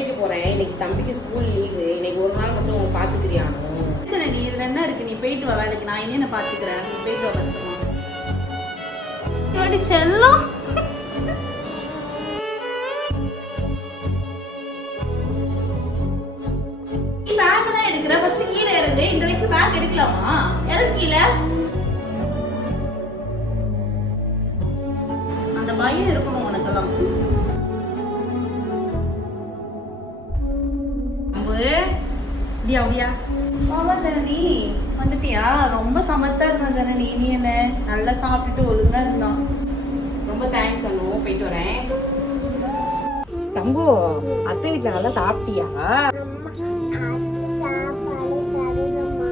வேலைக்கு போறேன். இன்னைக்கு தம்பிக்கு ஸ்கூல் லீவு. இன்னைக்கு ஒரு நாள் மட்டும் பாத்துக்கிறியானோ? சரி, நீ இதுல என்ன இருக்கு? நீ போயிட்டு வா வேலைக்கு, நான் என்ன பாத்துக்கிறேன். நீ போயிட்டு வா பத்திரமா. எப்படி செல்லம்? நீ பேக் தான் எடுக்கிற. ஃபர்ஸ்ட் கீழே இறங்கு. இந்த வயசுல பேக் எடுக்கலாமா? இறங்கு கீழே. அந்த பயம் இருக்கணும் உனக்கெல்லாம். ஜனனி வந்துட்டியா? ரொம்ப சமத்தா இருந்தான் ஜனனி. நீ என்ன நல்லா சாப்பிட்டுட்டு ஒழுங்கா இருந்தான். ரொம்ப தேங்க்ஸ் அனு. போயிட்டு வரேன். தம்பு, அத்தை வீட்டுல நல்லா சாப்பிட்டியா? சாப்பாடு தருதுமா.